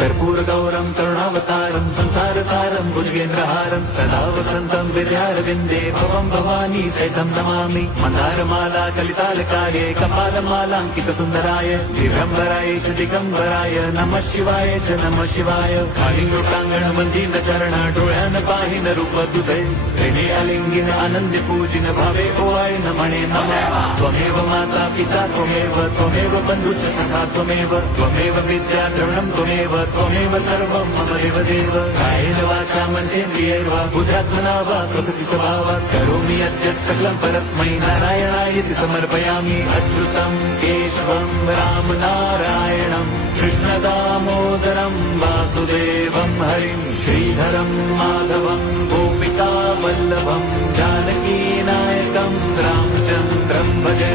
कर्पूरगौरं करुणावतारं संसारसारं भुजगेन्द्रहारं सदा वसन्तं विद्यारविन्दे भवं भवानी सहितं नमामि मन्दारमाला कलितालकार्ये कपालमालाङ्कितसुन्दराय दिगम्बराय च दिगम्बराय नमः शिवाय च नमः शिवाय कालिंगोटांगण मंदिर चरण डोळ्यान पाहिन रूप तुझे प्रेमे अलिंगिन आनंदी पूजिन भावे ओवाळी न म्हणे नमः त्वमेव माता पिता त्वमेव बंधुच सखा त्वमेव विद्या द्रवणं त्वमेव सर्वं मम देव कायेन वाचा मनसेन्द्रियैर्वा बुद्ध्यात्मना वा प्रकृति स्वभावात् करोमि यद्यत् सकलं परस्मै नारायणायति समर्पयामि अच्युतं केशवं राम नारायणं कृष्णदामोदरं वासुदेवं हरिं श्रीधरं माधवं गोपिका वल्लभं जानकीनायकं रामचन्द्रं भजे।